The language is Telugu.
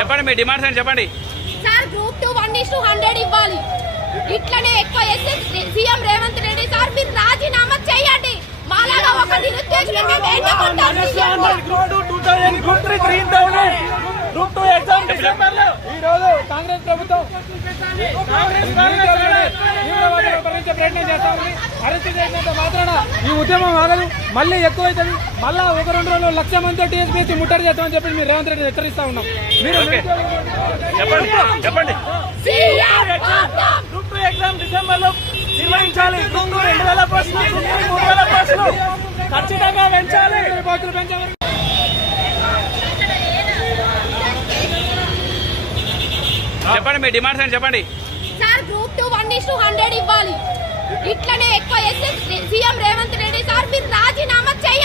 చెప్పండి మీ డిమాండ్స్ అని చెప్పండి సార్. గ్రూప్ 2 1:100 ఇవ్వాలి. ఇట్లనే ఎక్కువ చేస్తే సీఎం రేవంత్ రెడ్డి సార్ మీరు రాజీనామా చేయండి. మాలాగా ఒక నిరుద్యోగులు మేము ఏంటనుకుంటాం? గ్రూప్ 2 ఎగ్జామ్ డిసెంబర్లో ఈ రోజు కాంగ్రెస్ ప్రభుత్వం భరించే ప్రయత్నం చేస్తా ఉంది. అరెస్ట్ చేసినంత మాత్రాన ఈ ఉద్యమం ఆగదు, మళ్ళీ ఎక్కువైతుంది. మళ్ళా 1-2 రోజులు 1,00,000 మందితో టీఎస్పీసీ ముట్టడి చేస్తామని చెప్పి మీరు రేవంత్ రెడ్డి హెచ్చరిస్తా ఉన్నాం. మీరు చెప్పండి గ్రూప్ 2 ఎగ్జామ్ డిసెంబర్లో నిర్వహించాలి. గ్రూప్ 2 2000 పోస్టులు, 3000 పోస్టులు ఖచ్చితంగా పెంచాలి. పోస్టులు పెంచాలి. చెప్పండి మీ డిమాండ్స్ అని చెప్పండి సార్. గ్రూప్ 2 1:100 ఇవ్వాలి. ఇట్లనే ఎక్కువ చేస్తే సీఎం రేవంత్ రెడ్డి సార్ మీరు రాజీనామా చేయండి.